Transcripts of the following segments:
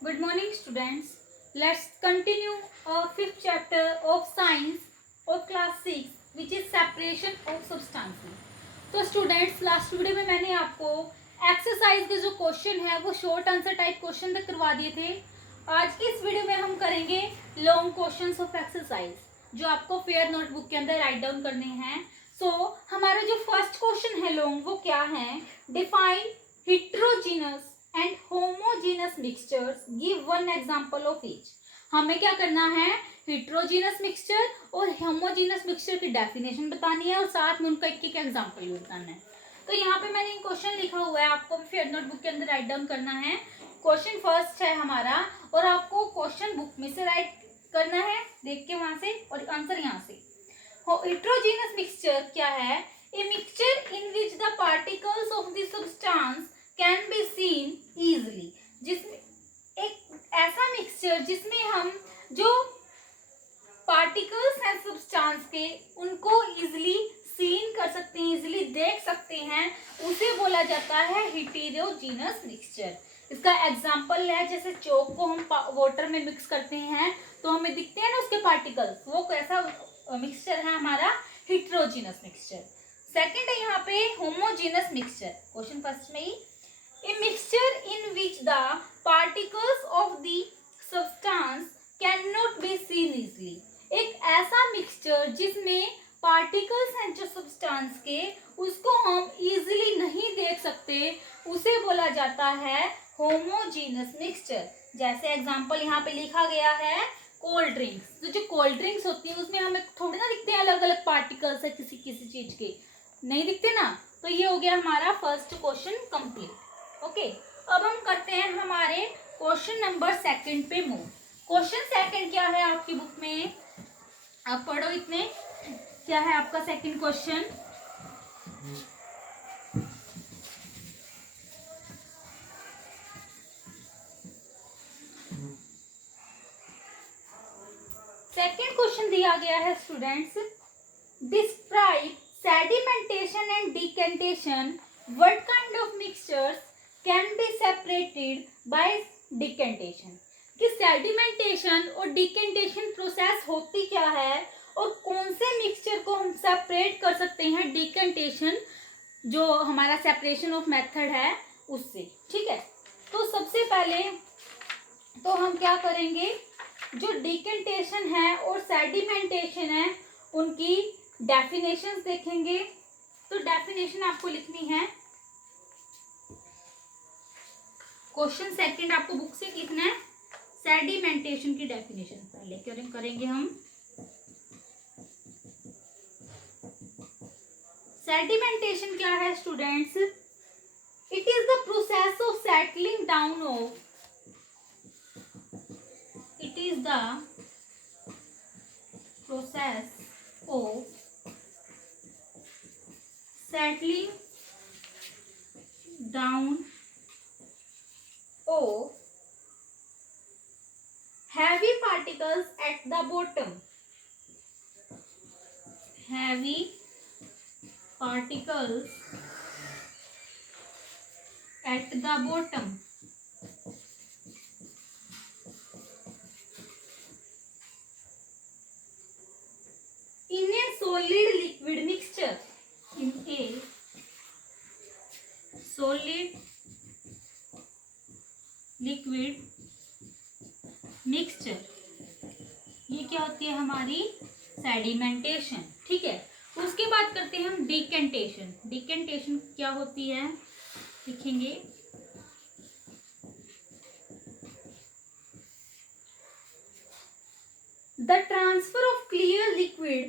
Good morning, students. Let's continue our fifth chapter of science of class 6, which is separation of substances. तो students, last video में मैंने आपको exercise के जो question है वो शॉर्ट आंसर टाइप क्वेश्चन तक करवा दिए थे. आज की इस वीडियो में हम करेंगे लॉन्ग क्वेश्चंस ऑफ एक्सरसाइज, जो आपको फेयर नोटबुक के अंदर राइट डाउन करने हैं. सो हमारा जो फर्स्ट क्वेश्चन है लॉन्ग, वो क्या है? Define heterogeneous and homogeneous mixtures, give one example of each. हमें क्या करना है? हिट्रोजीनस मिक्सचर और होमोजीनस मिक्सचर की डेफिनेशन बतानी है और साथ में उनका एक एक एग्जांपल भी बताना है. तो यहाँ पे मैंने क्वेश्चन लिखा हुआ है, आपको फेयर नोटबुक के अंदर राइट डाउन करना है. क्वेश्चन फर्स्ट है हमारा और आपको क्वेश्चन बुक में से राइट करना है, देख के वहां से, और आंसर यहाँ से. हिट्रोजीनस मिक्सचर क्या है? A mixture in which the particles of the substance can be seen easily. जिसमें एक ऐसा मिक्सचर जिसमें हम जो पार्टिकल्स हैं सब्सटेंस के, उनको इजिली सीन कर सकते हैं, इजिली देख सकते हैं, उसे बोला जाता है हेटेरोजीनस मिक्सचर. इसका एग्जांपल है, जैसे चौक को हम वाटर में मिक्स करते हैं तो हमें दिखते हैं ना उसके पार्टिकल्स, वो कैसा मिक्सचर है हमारा? Heterogeneous mixture. सेकंड है यहाँ पे होमोजीनस मिक्सचर. क्वेश्चन फर्स्ट में ही, a mixture in which the particles of the substance cannot be seen easily. एक ऐसा मिक्सचर जिसमें पार्टिकल्स हैं जो सब्सटेंस के, उसको हम इजीली नहीं देख सकते, उसे बोला जाता है होमोजीनस मिक्सचर. जैसे एग्जांपल यहाँ पे लिखा गया है, कोल्ड ड्रिंक्स. तो जो कोल्ड ड्रिंक्स होती है उसमें हमें थोड़ी ना दिखते हैं अलग अलग पार्टिकल्स है किसी किसी चीज के, नहीं दिखते ना. तो ये हो गया हमारा फर्स्ट क्वेश्चन कंप्लीट. ओके, अब हम करते हैं हमारे क्वेश्चन नंबर सेकंड पे मूव. क्वेश्चन सेकंड क्या है आपकी बुक में? आप पढ़ो इतने. क्या है आपका सेकंड क्वेश्चन? सेकंड क्वेश्चन दिया गया है students, describe sedimentation and decantation. What kind of mixtures can be separated by decantation. कि सेडिमेंटेशन और डिकेंटेशन प्रोसेस होती क्या है और कौन से मिक्सचर को हम सेपरेट कर सकते हैं डिकेंटेशन, जो हमारा सेपरेशन ऑफ मेथड है उससे. ठीक है, तो सबसे पहले तो हम क्या करेंगे, जो डिकेंटेशन है और सेडिमेंटेशन है उनकी डेफिनेशंस देखेंगे. तो डेफिनेशन आपको लिखनी है. क्वेश्चन सेकंड आपको बुक से लिखना है. सेडिमेंटेशन की डेफिनेशन पहले करेंगे हम. सेडिमेंटेशन क्या है students? It is the process of settling down of, it is the process of settling down of heavy particles at the bottom. Heavy particles at the bottom. In a solid liquid mixture. In a solid liquid mixture. ये क्या होती है हमारी? Sedimentation. ठीक है, उसके बाद करते हैं हम डिकेंटेशन. डिकेंटेशन क्या होती है लिखेंगे. The transfer of clear liquid,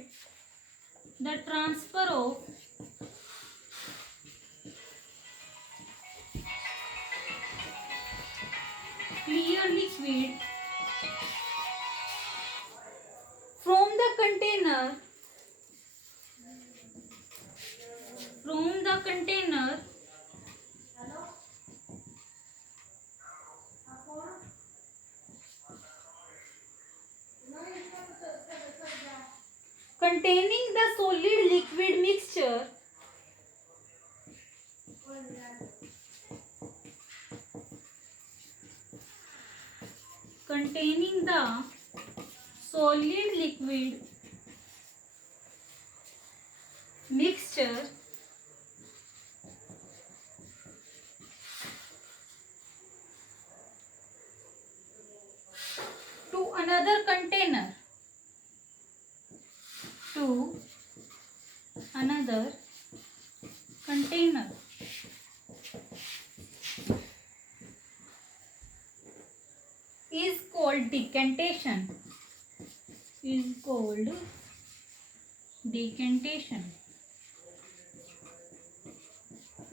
the transfer of clear liquid from the container containing the solid liquid mixture containing the solid liquid mixture to another container, to another container. Is called decantation. Is called decantation.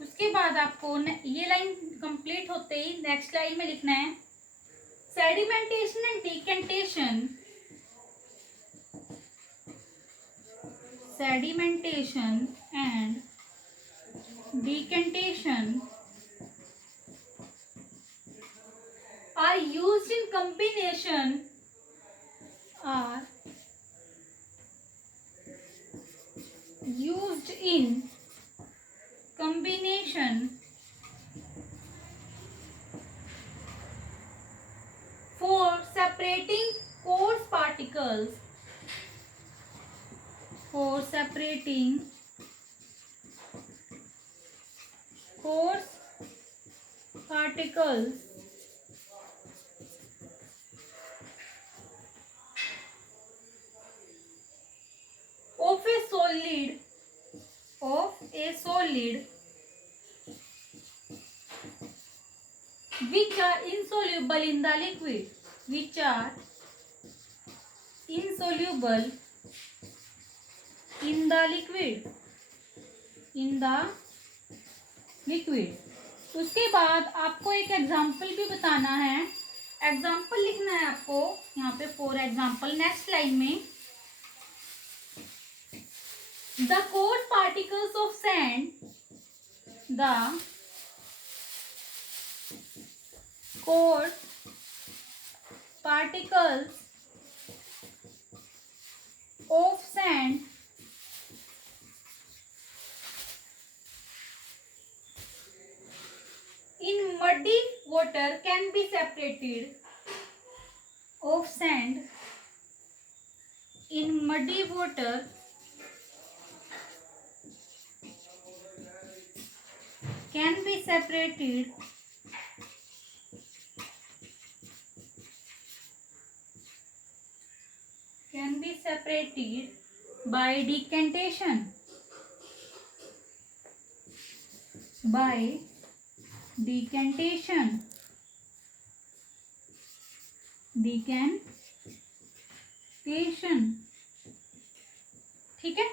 उसके बाद आपको ये line complete होते ही next line में लिखना है sedimentation and decantation. Sedimentation and decantation are used in combination for separating coarse particles, for separating coarse particles of a solid which are insoluble in the liquid, which are insoluble in the liquid. उसके बाद आपको एक example भी बताना है. Example लिखना है आपको यहाँ पे. फॉर एग्जाम्पल नेक्स्ट लाइन में the coarse particles of sand, the coarse particles of sand in muddy water can be separated, of sand in muddy water can be separated by decantation, by decantation. ठीक है.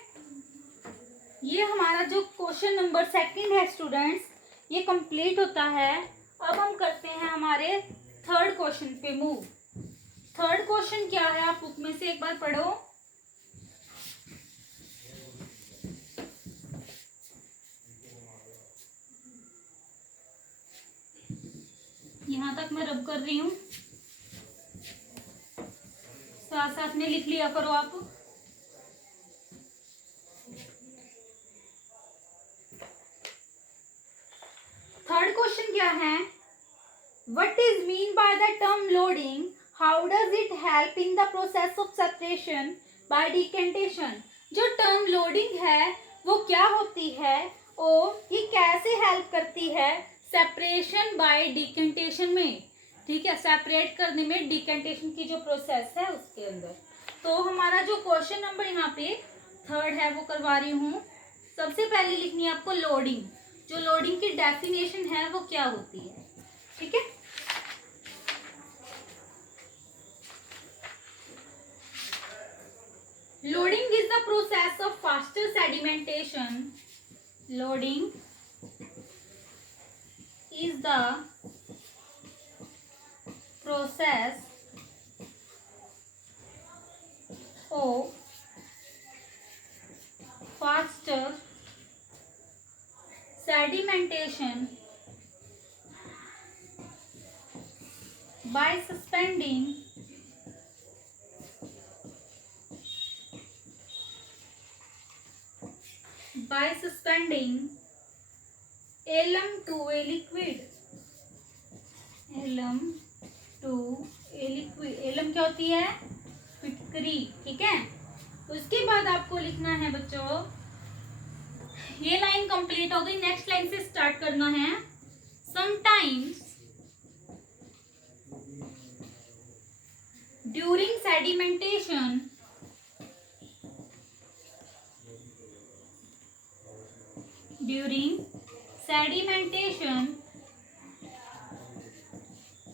ये हमारा जो question number second है students, ये complete होता है. अब हम करते हैं हमारे थर्ड क्वेश्चन पे मूव. थर्ड क्वेश्चन क्या है आप बुक में से एक बार पढ़ो. यहाँ तक मैं रब कर रही हूँ, साथ साथ में लिख लिया करो आप. थर्ड क्वेश्चन क्या है? What is mean by the term loading? How does it help in the process of separation by decantation? जो टर्म लोडिंग है वो क्या होती है और ये कैसे हेल्प करती है सेपरेशन बाय डिकेंटेशन में. ठीक है, सेपरेट करने में डिकेंटेशन की जो प्रोसेस है उसके अंदर. तो हमारा जो क्वेश्चन नंबर यहाँ पे थर्ड है वो करवा रही हूँ. सबसे पहले लिखनी है आपको लोडिंग. जो लोडिंग की डेफिनेशन है वो क्या होती है. ठीक है, loading is the process of faster sedimentation. Loading is the process of faster sedimentation by suspending alum to a liquid. Alum to a liquid. क्या होती है? फिटकरी। ठीक है, तो इसके बाद आपको लिखना है बच्चों, ये लाइन कंप्लीट हो गई, नेक्स्ट लाइन से स्टार्ट करना है। Sometimes during sedimentation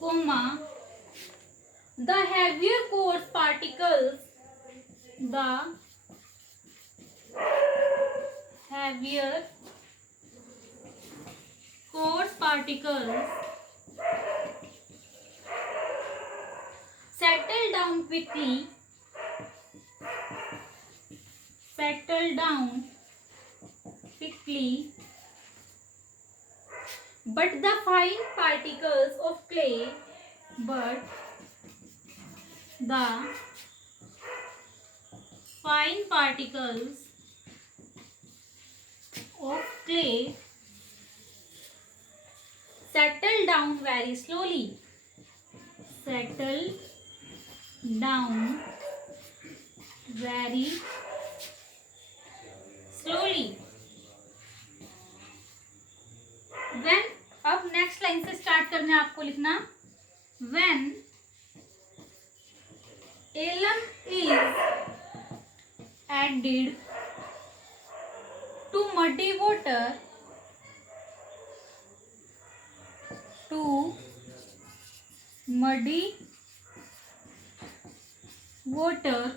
comma the heavier coarse particles settle down quickly but the fine particles of clay settle down very slowly. When, अब नेक्स्ट लाइन से स्टार्ट करना है आपको लिखना, when alum is added to muddy water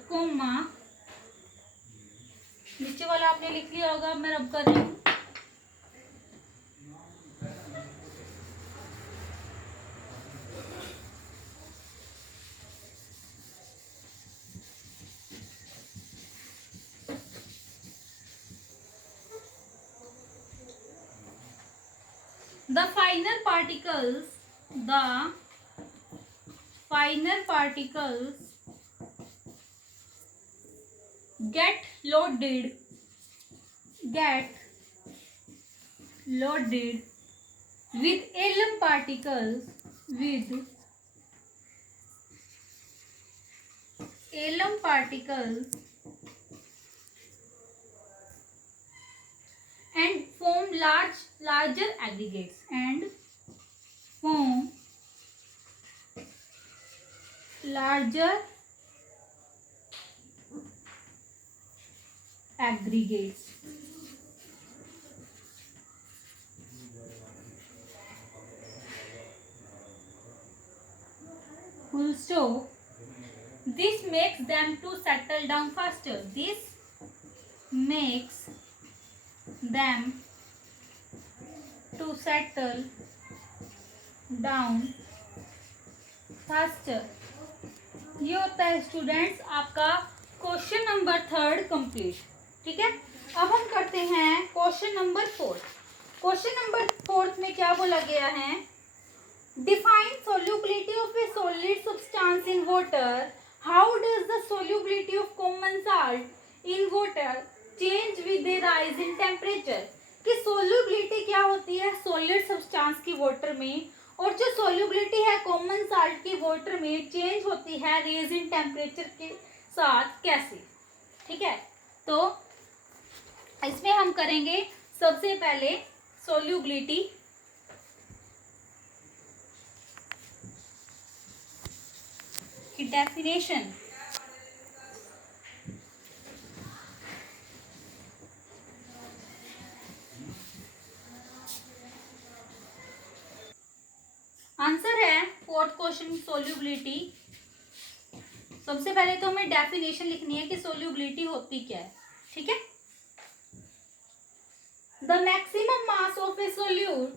comma, नीचे वाला आपने लिख लिया होगा, मैं रब कर रही हूँ। The finer particles get loaded with alum particles and form larger aggregates full stop. This makes them to settle down faster. ये होता है स्टूडेंट्स आपका क्वेश्चन नंबर 3 कंप्लीट। ठीक है, अब हम करते हैं क्वेश्चन नंबर 4। क्वेश्चन नंबर 4 में क्या बोला गया है? Define solubility of a solid substance in water. How does the solubility of common salt in water change with the rise in temperature? कि solubility क्या होती है solid substance की water में, और जो solubility है common salt की water में change होती है rise in temperature के साथ कैसे? ठीक है, तो इसमें हम करेंगे सबसे पहले solubility की डेफिनेशन। आंसर है 4th क्वेश्चन सोल्यूबिलिटी। सबसे पहले तो हमें डेफिनेशन लिखनी है कि सोल्यूबिलिटी होती क्या है। ठीक है, the maximum mass of A solute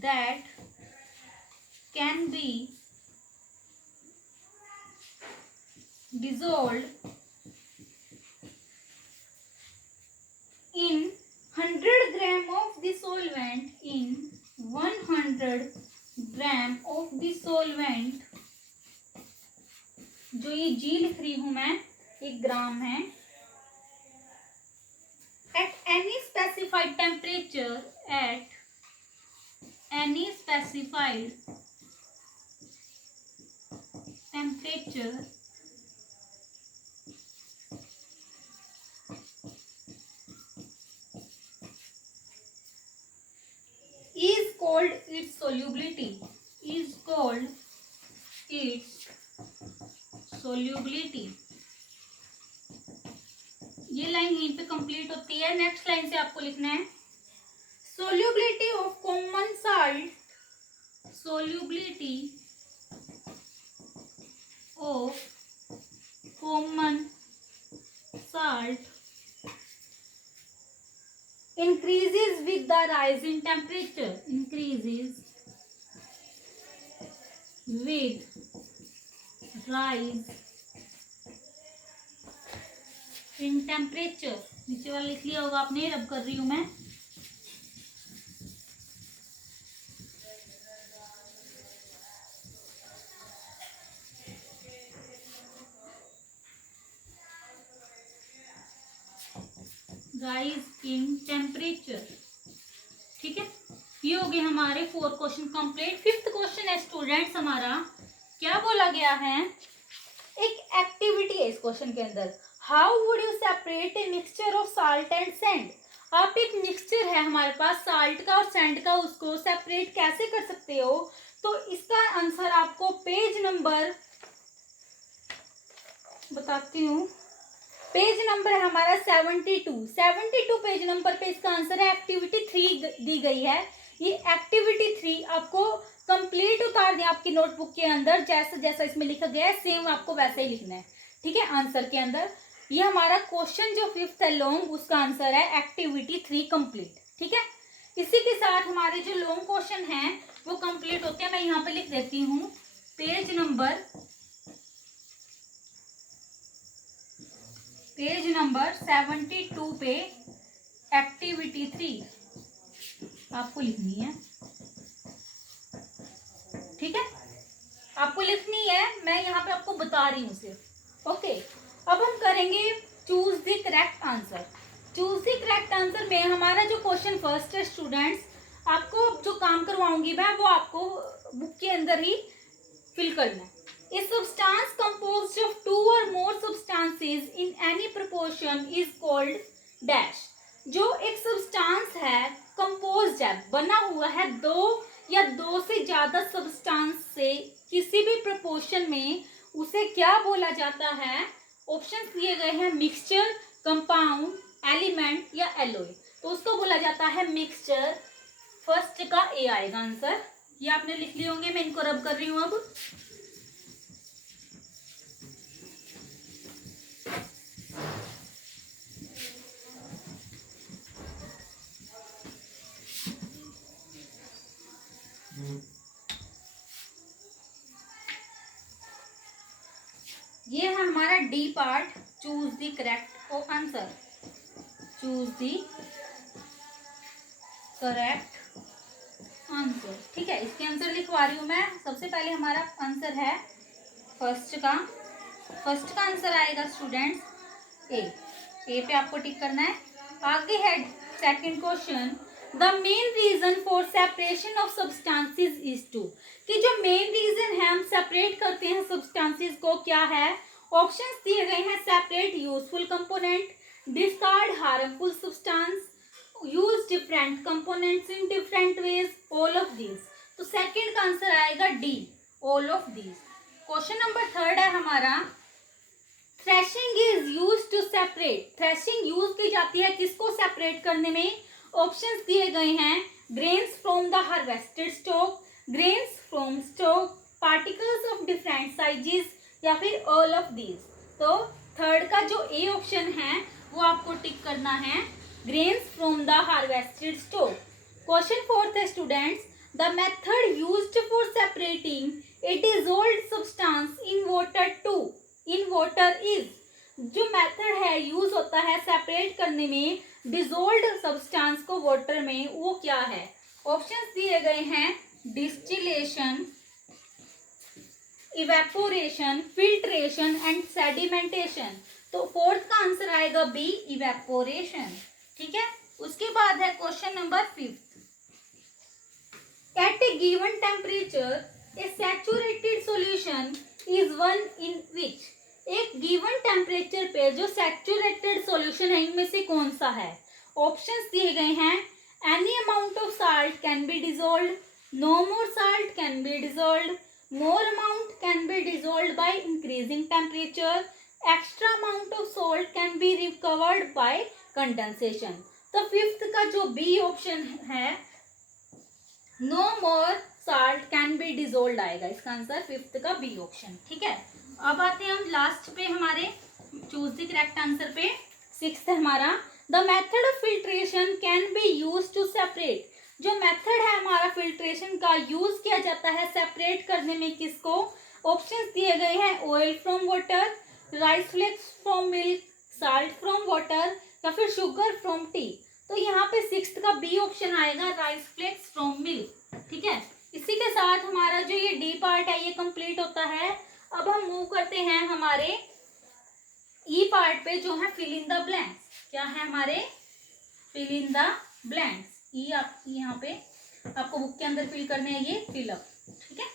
that can be dissolved in 100 gram of the solvent जो ये जी लिख रही हूं मैं, एक ग्राम है। At any specified temperature, at any specified temperature is called its solubility, is called its solubility। ये line यहीं पे कंप्लीट होती है। नेक्स्ट लाइन से आपको लिखना है solubility of common salt, solubility of common salt increases with the rise in temperature, increases with rise in temperature। नीचे वाला लिख लिया होगा आपने, रब कर रही हूं मैं। राइज इन टेम्परेचर, ठीक है। ये हो गए हमारे 4 क्वेश्चन कंप्लीट। 5th क्वेश्चन है स्टूडेंट्स हमारा, क्या बोला गया है, एक एक्टिविटी है इस क्वेश्चन के अंदर। How would you separate A mixture of salt and sand. आप एक मिक्सचर है हमारे पास साल्ट का और सैंड का, उसको सेपरेट कैसे कर सकते हो। तो इसका आंसर आपको पेज नंबर बताती हूँ, पेज नंबर है हमारा 72 पेज नंबर पे इसका आंसर है। एक्टिविटी 3 दी गई है। ये एक्टिविटी 3 आपको कंप्लीट उतार दें आपकी नोटबुक के अंदर, जैसा जैसा इसमें लिखा गया है सेम आपको वैसे ही लिखना है, ठीक है। आंसर के अंदर ये हमारा क्वेश्चन जो 5th है लॉन्ग, उसका आंसर है एक्टिविटी 3 कंप्लीट, ठीक है। इसी के साथ हमारे जो लॉन्ग क्वेश्चन हैं वो कंप्लीट होते हैं। मैं यहाँ पे लिख देती हूँ पेज नंबर 72 पे एक्टिविटी 3 आपको लिखनी है, ठीक है। आपको लिखनी है, मैं यहाँ पे आपको बता रही हूँ सिर्फ, ओके। अब हम करेंगे choose the correct answer. Choose the correct answer में हमारा जो क्वेश्चन फर्स्ट है स्टूडेंट्स, आपको जो काम करवाऊंगी मैं वो आपको बुक के अंदर ही फिल करना है। A substance composed of 2 or more substances in any proportion is called dash। जो एक सब्सटेंस है, कंपोज्ड है, बना हुआ है 2 या 2 से ज्यादा सब्सटेंस से किसी भी प्रोपोर्शन में, उसे क्या बोला जाता है। ऑप्शंस दिए गए हैं मिक्सचर, कंपाउंड, एलिमेंट या एलोय। तो उसको बोला जाता है मिक्सचर। फर्स्ट का ए आएगा आंसर। ये आपने लिख लिए होंगे, मैं इनको रब कर रही हूँ अब। ये है हमारा D part, choose the correct answer. Choose the correct answer, ठीक है। इसके आंसर लिखवा रही हूं मैं। सबसे पहले हमारा आंसर है फर्स्ट का आंसर आएगा स्टूडेंट्स ए पे आपको टिक करना है। आगे है second question, the main reason for separation of substances is to. कि जो मेन रीजन है हम सेपरेट करते हैं सब्सटेंसेस को, क्या है। ऑप्शंस दिए गए हैं separate useful component, discard harmful substance, use different components in different ways, all of these. तो सेकंड का आंसर आएगा D, all of these. Question number 3 है हमारा, threshing is use to separate. Threshing use की जाती है किसको सेपरेट करने में। ऑप्शंस दिए गए हैं grains from the harvested stock, grains from stock, particles of different sizes या फिर ऑल ऑफ दीज। तो थर्ड का जो ए ऑप्शन है वो आपको टिक करना है, grains from the harvested stock. Question 4 है students, the method used for separating A dissolved substance in water is. जो मेथड है यूज होता है सेपरेट करने में डिसॉल्व्ड सब्सटेंस को वाटर में, वो क्या है। ऑप्शंस दिए गए हैं distillation, evaporation, filtration and sedimentation. तो फोर्थ का आंसर आएगा बी, इवेपोरेशन। ठीक है, उसके बाद है question number 5। At a given temperature a saturated solution is one in which. एक गिवन टेम्परेचर पे जो सैचुरेटेड सॉल्यूशन है इनमें से कौन सा है? ऑप्शंस दिए गए हैं, any amount of salt can be dissolved, no more salt can be dissolved, more amount can be dissolved by increasing temperature, extra amount of salt can be recovered by condensation। तो fifth का जो B option है, no more salt can be dissolve आएगा, इसका answer fifth का B option. ठीक है, अब आते हैं हम लास्ट पे हमारे चूज द करेक्ट आंसर पे। सिक्स्थ है हमारा, the method of filtration can be use to separate. जो मेथड है हमारा फिल्ट्रेशन का यूज किया जाता है सेपरेट करने में किसको? ऑप्शंस दिए गए हैं, oil from water, rice flakes from milk, salt from water या फिर शुगर फ्रॉम टी। तो यहाँ पे सिक्स्थ का बी ऑप्शन आएगा, राइस फ्लेक्स फ्रॉम मिल्क। ठीक है, इसी के साथ हमारा जो ये डी पार्ट है ये कंप्लीट होता है। अब हम मूव करते हैं हमारे ई पार्ट पे, जो है फिल इन द ब्लैंक्स। क्या है हमारे? Fill in the blanks. ये आप यहाँ पे आपको बुक के अंदर फिल करने हैं, ये फिलअप। ठीक है,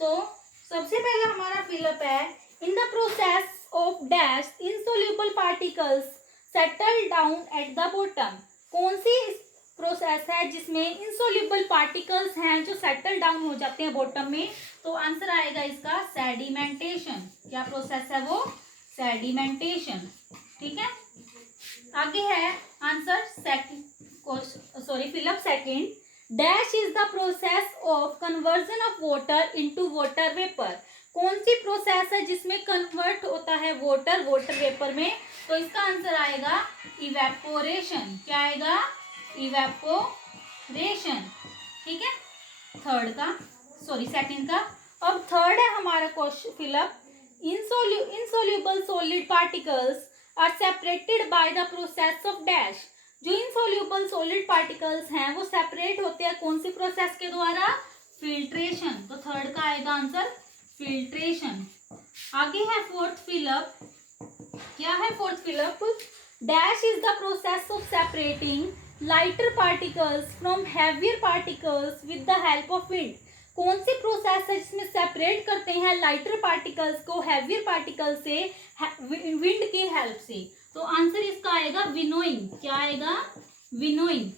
तो सबसे पहला हमारा फिलअप है, in the process of dash insoluble particles settle down at the bottom. कौन सी प्रोसेस है जिसमें इनसोल्यूबल पार्टिकल्स हैं जो सेटल डाउन हो जाते हैं बॉटम में? तो आंसर आएगा इसका सेडिमेंटेशन। क्या प्रोसेस है वो? सेडिमेंटेशन। ठीक है, आगे है answer second, fill up second, dash is the process of conversion of water into water vapour. कौन सी प्रोसेस है जिसमें कन्वर्ट होता है वाटर वेपर में? तो इसका आंसर आएगा इवेपोरेशन। क्या आएगा? इवेपोरेशन। ठीक है, सेकंड का। अब थर्ड है हमारा question fill up, insoluble solid particles are separated by the process of dash. जो इनसोल्यूबल सॉलिड पार्टिकल्स हैं वो सेपरेट होते हैं कौन सी प्रोसेस के द्वारा? फिल्ट्रेशन। तो थर्ड का आएगा आंसर फिल्ट्रेशन। आगे है फोर्थ फिलअप। क्या है fourth fill up? Dash is the process of separating lighter particles from heavier particles with the help of wind. कौन सी प्रोसेस है जिसमें सेपरेट करते हैं लाइटर पार्टिकल्स को हैवियर पार्टिकल से विंड की हेल्प से? तो आंसर इसका आएगा विनोइंग। क्या आएगा? विनोइंग।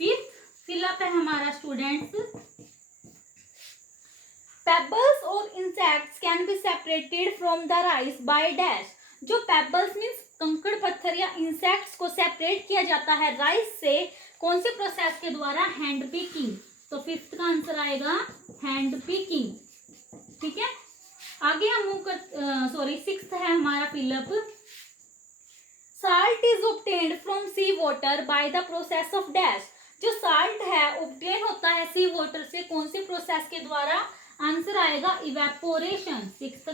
फिफ्थ फिलअप है हमारा स्टूडेंट्स, पेबल्स और insects can be separated from the rice by dash. जो पेबल्स मीन्स कंकड़ पत्थर या इंसेक्ट्स को सेपरेट किया जाता है राइस से, कौन सी प्रोसेस के द्वारा? Hand picking. तो फिफ्थ का आंसर आएगा हैंड पिकिंग। ठीक है, आगे हम मूव कर सिक्स्थ है हमारा fill up, salt is obtained from sea water by the process of dash. जो साल्ट है ऑब्टेन होता है सी वाटर से, कौन सी प्रोसेस के द्वारा? आंसर आएगा इवेपोरेशन। सिक्स्थ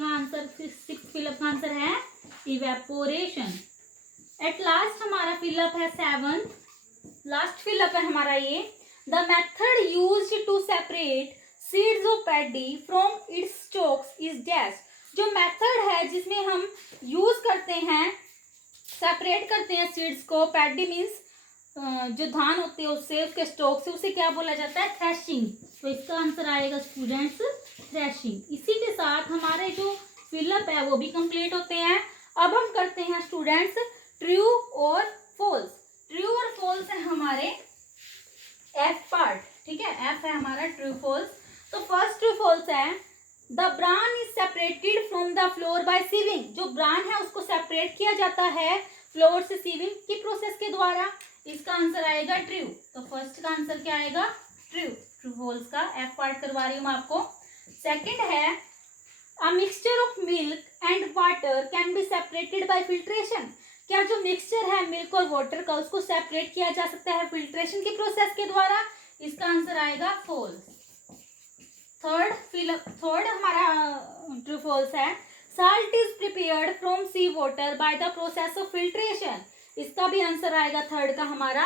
फिलअप का आंसर है इवेपोरेशन। एट लास्ट हमारा फिलअप है सेवंथ, लास्ट फिलअप है हमारा ये, the method used to separate seeds of paddy from its stalks is dash. जो मेथड है जिसमें हम यूज करते हैं, सेपरेट करते हैं सीड्स को, पैडी मीन्स जो धान होते हैं उससे, उसके स्टॉक से, उसे क्या बोला जाता है? थ्रेशिंग। तो इसका आंसर आएगा स्टूडेंट्स थ्रेशिंग। इसी के साथ हमारे जो फिलअप है वो भी कंप्लीट होते हैं। अब हम करते हैं स्टूडेंट्स ट्रू और फॉल्स। ट्रू और फॉल्स है हमारे एफ पार्ट। ठीक है, एफ है हमारा ट्रू फॉल्स। तो फर्स्ट ट्रू फॉल्स है, the bran is separated from the flour by sieving. जो ब्रान है उसको सेपरेट किया जाता है फ्लोर से सीविंग की प्रोसेस के द्वारा। इसका आंसर आएगा ट्रू। तो फर्स्ट का आंसर क्या आएगा? ट्रू। ट्रू फॉल्स का एफ पार्ट करवा रही हूँ मैं आपको। सेकंड है, a mixture of milk and water can be separated by filtration. क्या जो मिक्सचर है मिल्क और वाटर का उसको सेपरेट किया जा सकता है फिल्ट्रेशन की प्रोसेस के द्वारा? इसका आंसर आएगा फॉल्स। थर्ड हमारा ट्रू फॉल्स है, salt is prepared from sea water by the process of filtration. इसका भी आंसर आएगा थर्ड का हमारा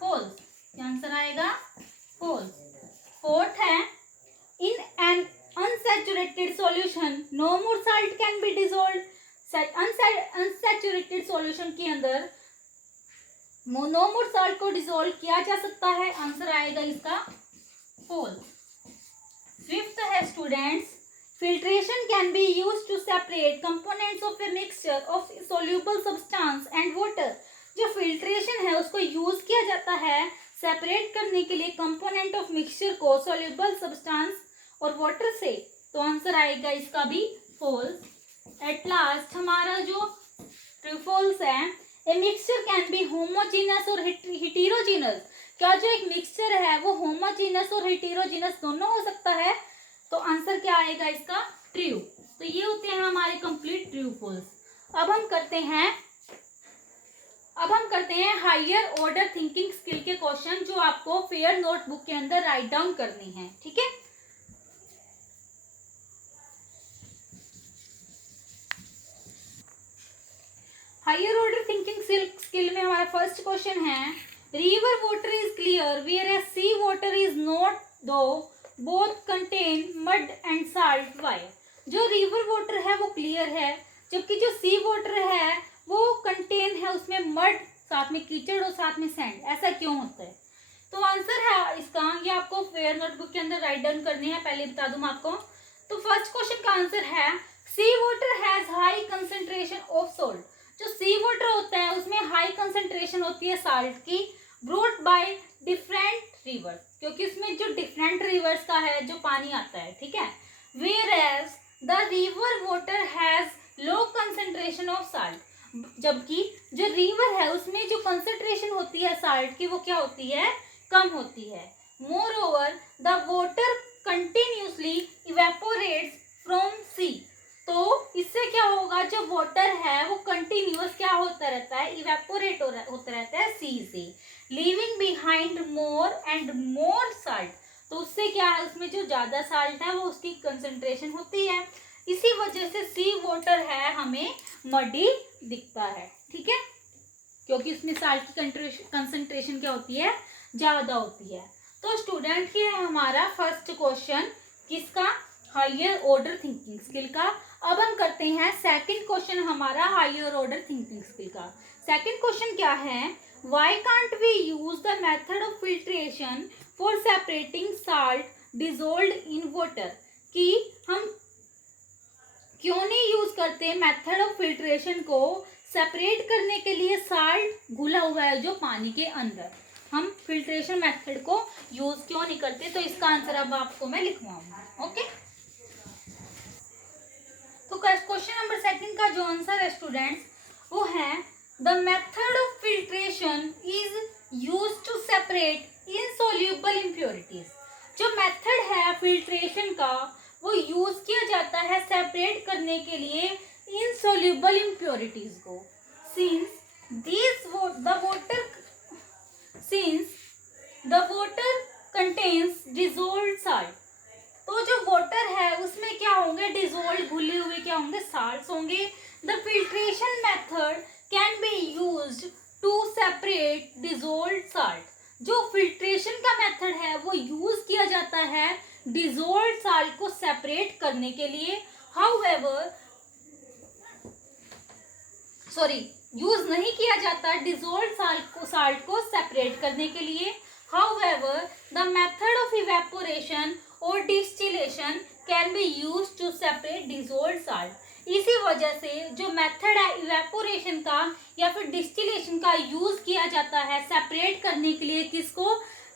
फॉल्स। क्या आंसर आएगा? फॉल्स। फोर्थ है, In an unsaturated solution, no more salt can be dissolved. Unsaturated solution के अंदर नो मोर साल्ट को डिसॉल्व किया जा सकता है, आंसर आएगा इसका होल। फिफ्थ है students, filtration can be used to separate components of a mixture of soluble substance and water. जो फिल्ट्रेशन है उसको यूज किया जाता है सेपरेट करने के लिए कंपोनेंट ऑफ मिक्सचर को सोल्यूबल सब्सटेंस और वाटर से, तो आंसर आएगा इसका भी फॉल्स। एट लास्ट हमारा जो ट्रू फॉल्स है, a mixture can be homogeneous और हेटेरोजीनस। क्या जो एक मिक्सचर है वो होमोजीनस और हेटेरोजीनस दोनों हो सकता है, तो आंसर क्या आएगा इसका ट्रू। तो ये होते हैं हमारे कंप्लीट ट्रू फॉल्स। अब हम करते हैं हायर ऑर्डर थिंकिंग स्किल के क्वेश्चन, जो आपको फेयर नोटबुक के अंदर राइट डाउन करने हैं, ठीक है। हायर ऑर्डर थिंकिंग स्किल में हमारा फर्स्ट क्वेश्चन है, river water is clear whereas sea water is not, though both contain mud and salt, why. जो रिवर वाटर है वो क्लियर है, जबकि जो सी वाटर है वो कंटेन है उसमें मड, साथ में कीचड़ और साथ में सैंड। ऐसा क्यों होता है? तो आंसर है इसका, ये आपको फेयर नोटबुक के अंदर राइट डाउन करने हैं। पहले बता दूं आपको, तो फर्स्ट क्वेश्चन का आंसर है sea water has high concentration of salt. जो सी वाटर होता है उसमें हाई कंसेंट्रेशन होती है साल्ट की, ब्रोट बाय डिफरेंट रिवर्स, क्योंकि उसमें जो डिफरेंट रिवर्स का है जो पानी आता है, ठीक है। Whereas the river water has low concentration of salt, जबकि जो रिवर है उसमें जो कंसेंट्रेशन होती है साल्ट की वो क्या होती है, कम होती है। Moreover the water continuously evaporates from sea, तो इससे क्या होगा, जो वाटर है वो कंटिन्यूअस क्या होता रहता है, इवेपोरेट होता रहता है सी से, leaving behind more and more salt. तो उससे क्या है, उसमें जो ज्यादा साल्ट है वो उसकी कंसेंट्रेशन होती है, इसी वजह से सी वाटर है हमें मडी दिखता है, ठीक है, क्योंकि उसमें साल्ट की कंसेंट्रेशन क्या होती है, ज्यादा होती है। तो स्टूडेंट ये है हमारा फर्स्ट क्वेश्चन किसका, हायर ऑर्डर थिंकिंग स्किल का। अब हम करते हैं सेकंड क्वेश्चन हमारा हायर ऑर्डर थिंकिंग स्किल का। सेकंड क्वेश्चन क्या है, why can't we use the method of filtration for separating salt dissolved in water. कि हम क्यों नहीं यूज करते मेथड ऑफ फिल्ट्रेशन को सेपरेट करने के लिए साल्ट घुला हुआ है जो पानी के अंदर, हम फिल्ट्रेशन मेथड को यूज क्यों नहीं करते। तो इसका आंसर अब आपको मैं लिखवाऊंगी, ओके। तो क्वेश्चन नंबर सेकंड का जो आंसर है स्टूडेंट्स वो है, the method of filtration is use to separate insoluble impurities. जो मेथड है फिल्ट्रेशन का वो यूज किया जाता है सेपरेट करने के लिए इनसॉल्यूबल इम्प्योरिटीज को, since the water contains dissolved salt. तो जो वाटर है उसमें क्या होंगे, डिसॉल्व घुले हुए क्या होंगे, साल्ट्स होंगे। The filtration method can be used to separate dissolved salt. जो फिल्ट्रेशन का मेथड है वो यूज किया जाता है डिसॉल्व्ड साल्ट को सेपरेट करने के लिए। यूज नहीं किया जाता डिसॉल्व्ड साल्ट को सेपरेट करने के लिए। However, the method of evaporation or distillation can be used to separate dissolved salt. इसी वजह से जो मेथड है इवेपोरेशन का या फिर डिस्टिलेशन का यूज किया जाता है सेपरेट करने के लिए, किसको,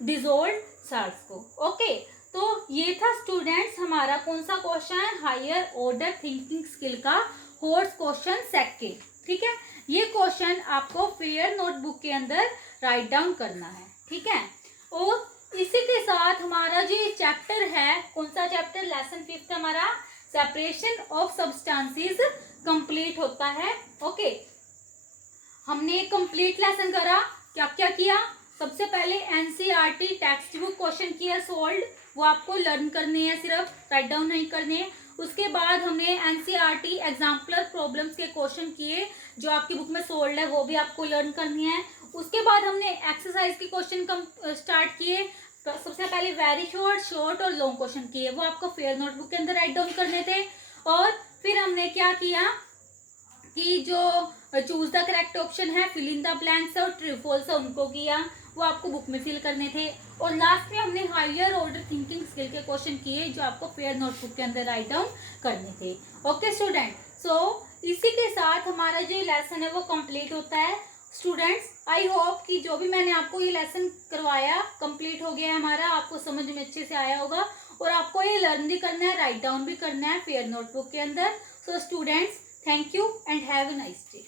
डिसॉल्व्ड साल्ट्स को, ओके। तो ये था स्टूडेंट्स हमारा कौन सा question, higher order thinking skill का फोर्थ क्वेश्चन सेकंड, ठीक है। ये क्वेश्चन आपको फेयर नोटबुक के अंदर राइट डाउन करना है, ठीक है। और इसी के साथ हमारा जो ये चैप्टर है, कौन सा चैप्टर, लेसन 5 हमारा सेपरेशन ऑफ सब्सटेंसेस कंप्लीट होता है, ओके। हमने कंप्लीट लेसन करा, क्या क्या किया, सबसे पहले एनसीईआरटी टेक्स्ट बुक क्वेश्चन किया सोल्व, वो आपको लर्न करने हैं, सिर्फ राइट डाउन नहीं करने हैं। उसके बाद हमने एनसीईआरटी एग्जाम्पलर प्रॉब्लम्स के क्वेश्चन किए जो आपकी बुक में सोल्व है, वो भी आपको लर्न करनी है। उसके बाद हमने एक्सरसाइज के क्वेश्चन स्टार्ट किए, सबसे पहले वेरी शॉर्ट, शॉर्ट और लॉन्ग क्वेश्चन किए, वो आपको फेयर नोटबुक के अंदर राइट डाउन करने थे। और फिर हमने क्या किया कि जो चूज द करेक्ट ऑप्शन है, फिल इन द ब्लैंक्स और ट्रू फॉल्स है उनको किया, वो आपको बुक में फिल करने थे। और लास्ट में हमने हायर ऑर्डर थिंकिंग स्किल के क्वेश्चन किए जो आपको फेयर नोटबुक के अंदर राइट डाउन करने थे। ओके स्टूडेंट, सो इसी के साथ हमारा जो लेसन है वो कंप्लीट होता है। स्टूडेंट्स, आई होप कि जो भी मैंने आपको ये लेसन करवाया कंप्लीट हो गया है हमारा, आपको समझ में अच्छे से आया होगा और आपको ये लर्न भी करना है, राइट डाउन भी करना है फेयर नोटबुक के अंदर। So students, thank you and have a nice day.